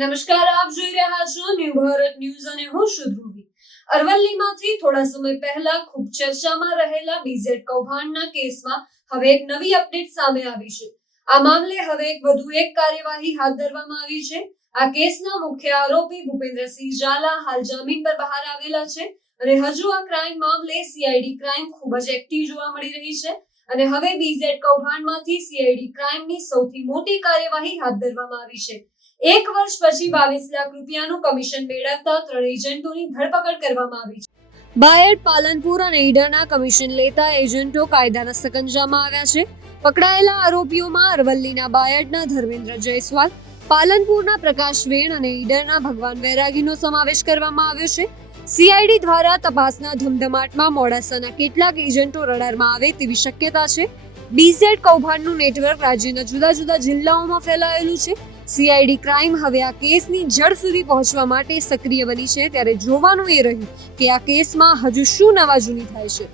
નમસ્કાર, આપ જોઈ રહ્યા છો ન્યૂ ભારત ન્યૂઝ અને હું છું ધ્રુવી. અરવલ્લીમાંથી થોડા સમય પહેલા ખૂબ ચર્ચામાં રહેલા બીઝેડ કૌભાંડના કેસમાં હવે એક નવી અપડેટ સામે આવી છે. આ મામલે હવે વધુ એક કાર્યવાહી હાથ ધરવામાં આવી છે. આ કેસના મુખ્ય આરોપી ભૂપેન્દ્રસિંહ ઝાલા હાલ જામીન પર બહાર આવેલા છે અને હજુ આ ક્રાઇમ મામલે સીઆઈડી ક્રાઇમ ખૂબ જ એક્ટિવ જોવા મળી રહી છે અને હવે બીઝેડ કૌભાંડમાંથી સીઆઈડી ક્રાઇમની સૌથી મોટી કાર્યવાહી હાથ ધરવામાં આવી છે. 1 વર્ષ પછી 22 લાખ રૂપિયાનું કમિશન મેળવતા 3 એજન્ટોની ધરપકડ કરવામાં આવી છે. બાયડ, પાલનપુર અને ઈડરના કમિશન લેતા એજન્ટો કાયદાના સકંજામાં આવ્યા છે. પકડાયેલા આરોપીઓમાં અરવલ્લીના બાયડના ધર્મેન્દ્ર જયસ્વાલ, પાલનપુરના પ્રકાશ વેણ અને ઈડરના ભગવાન વૈરાગીનો સમાવેશ કરવામાં આવ્યો છે. સીઆઈડી દ્વારા તપાસના ધમધમાટમાં મોડાસાના કેટલાક એજન્ટો રડારમાં આવે તેવી શક્યતા છે. બીઝેડ કૌભાંડનું નેટવર્ક રાજ્યના જુદા જુદા જિલ્લાઓમાં ફેલાયેલું છે. સીઆઈડી ક્રાઇમ હવે આ કેસની જડ સુધી પહોંચવા માટે સક્રિય બની છે. ત્યારે જોવાનું એ રહ્યું કે આ કેસમાં હજુ શું નવા જૂની થાય છે.